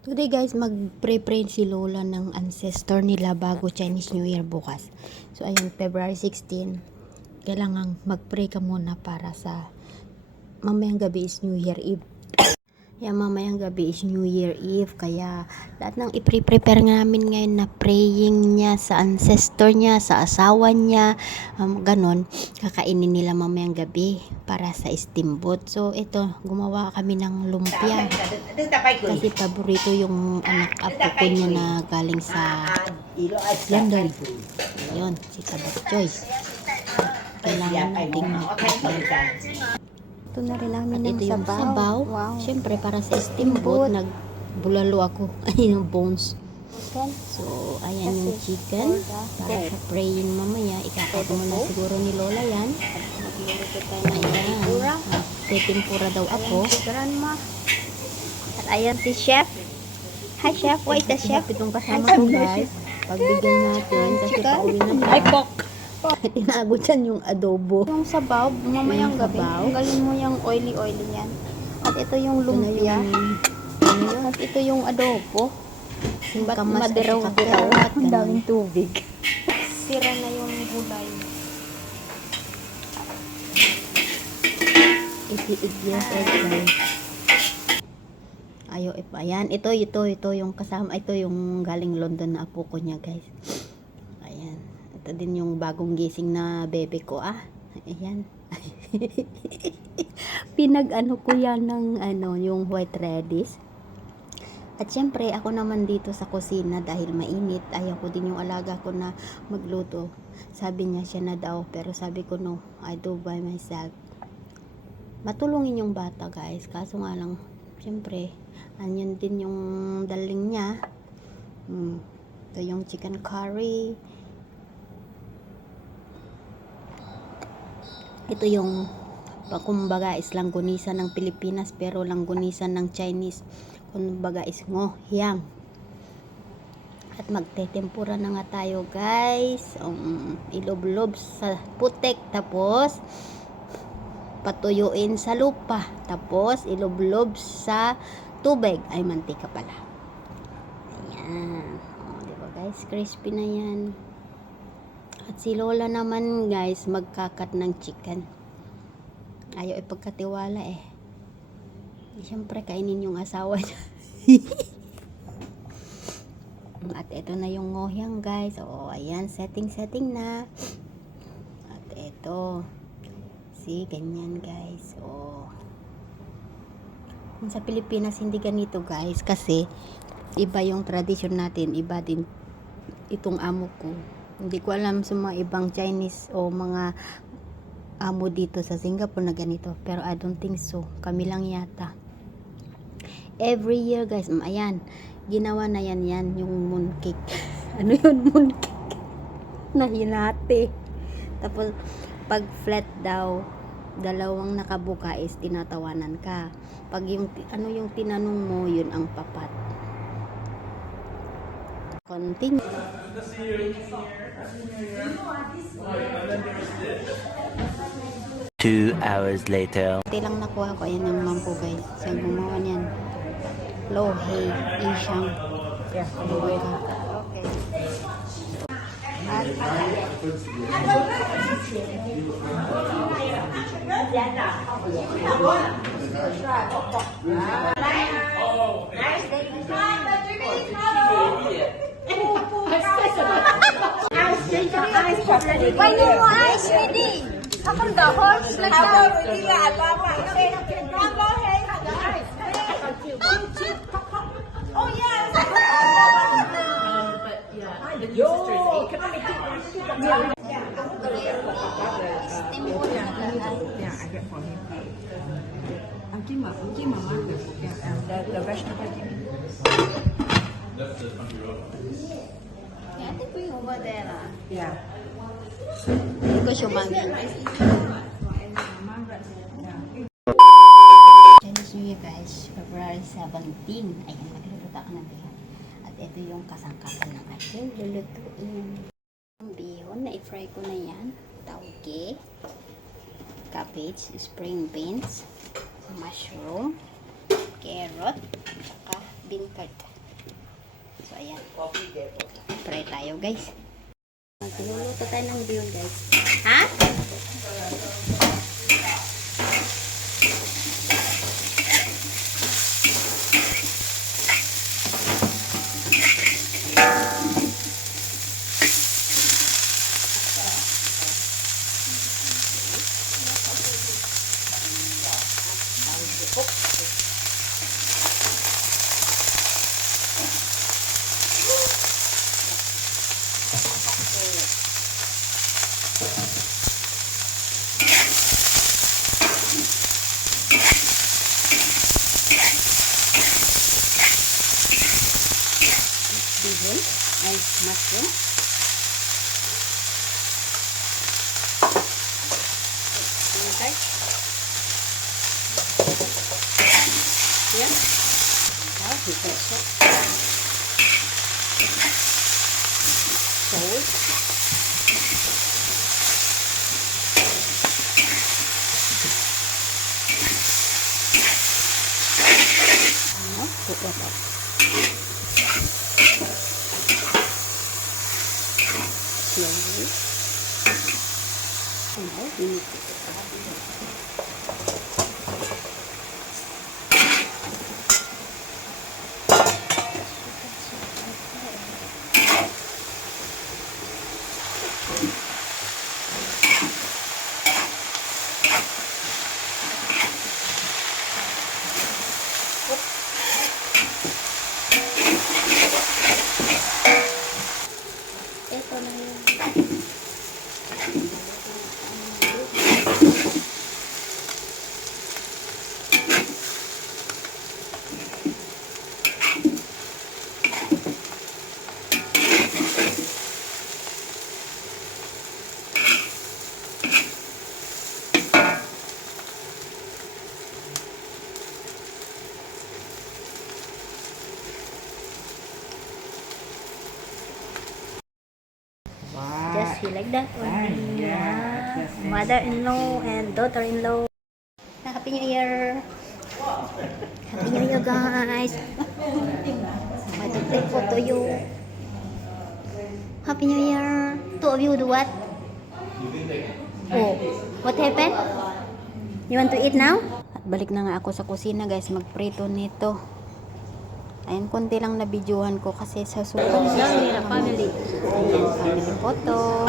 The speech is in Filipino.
Today guys, mag-pray si Lola ng ancestor nila bago Chinese New Year bukas. So ayun, February 16, kailangan mag-pray ka muna para sa mamayang gabi is New Year Eve. Yan, mamayang gabi is New Year Eve. Kaya lahat ng i-prepare namin ngayon na praying niya sa ancestor niya, sa asawa niya, ganon, kakainin nila mamayang gabi para sa steamboat. So ito, gumawa kami ng lumpia. Kasi paborito yung anak apo ko niya na galing sa London. Ayun, si Kabat Choice. Kailangan nating mag-prepare. Ito na rin namin ng Ito yung sabaw. Wow. Siyempre, para sa steamboat, nagbulalo ako. Ayun yung bones. Chicken. So, ayan yung chicken. Para sa praying mamaya. Ikakat mo na siguro ni Lola yan. Magluluto tayo ng Ayan. tempura. Tetimpura daw ako. Ayan si Grandma. At ayan si Chef. Hi Chef, wait the Chef. Itong kasama ko guys. Pagbigyan natin. Kasi pauwi na pa. Ay, pok! Tinago dyan yung adobo. Yung sabaw, mamayang Yung gabi. sabaw. Tanggalin mo yung oily-oily yan. At ito yung lumpia. At ito yung adobo. Ba't madiraw-diraw at ang daming tubig. Sira na yung gulay. Yes, guys. Ayan, ito yung kasama, ito yung galing London na apo ko niya, guys. Ayan. Ito din yung bagong gising na bebe ko, Ayan. Pinag-ano ko yan ng yung white radish. At syempre, ako naman dito sa kusina dahil mainit. Ayaw ko din yung alaga ko na magluto. Sabi niya siya na daw, pero sabi ko no, I do by myself. Matulungin yung bata, guys. Kaso nga lang, syempre, anyan din yung daling niya. Ito yung chicken curry. Ito yung kumbaga is langgunisa ng Pilipinas pero langgunisa ng Chinese. Kumbaga is ngohyang. At magtetempura na nga tayo, guys. Ilob-lob sa putek, tapos patuyuin sa lupa, tapos ilob-lob sa tubig. Ay, mantika pala. Ayan. Diba guys, crispy na yan. At si Lola naman, guys, magkakat ng chicken. Ayaw ipagkatiwala Siyempre, kainin yung asawa niya. At ito na yung ngohyang, guys. Ayan, setting na. At ito. See, ganyan, guys. Sa Pilipinas, hindi ganito, guys. Kasi, iba yung tradisyon natin. Iba din itong amo ko. Hindi ko alam sa mga ibang Chinese o mga amo dito sa Singapore na ganito. Pero I don't think so. Kami lang yata. Every year, guys. Ayan. Ginawa na yan yung mooncake. Ano yun, mooncake? Na hinati. Tapos, pag flat daw, dalawang nakabuka is tinatawanan ka. Pag yung tinanong mo, yun ang papat. Continue. 2 hours later. Ito lang nakuha ko. Ayan yung mampo, guys. Siyang gumawa niyan. Lo Hei Ishang. Okay. Why no more ice, sweetie? How come the horse like that? Oh yes. The vegetable. I think we over there lah. Yeah. Hindi ko sumangin. Chinese New Year, guys. February 17. Ayun, magluluto ako ng bihon. At ito yung kasangkapan ng ating lulutuin. Ang bihon, na-fry ko na yan. Tauge, cabbage, spring beans, mushroom, carrot, saka bean curd. So, ayan. Try tayo, guys. Magluluto tayo ng bihon, guys. Ha? Bihon ay mushroom. Okay. Yan. Now, hipon siya. Salt. Now, put that up. Slowly. And now we need to put it. Ito na yun. Just feel like that. Mother-in-law and daughter-in-law. Happy New Year! Happy New Year, guys! I took a photo you. Happy New Year! Two of you do what? Oh, what happened? You want to eat now? At balik na nga ako sa kusina, guys. Magprito nito. Ayan, konti lang na videohan ko kasi sa susunod na family. Ayan, family photo.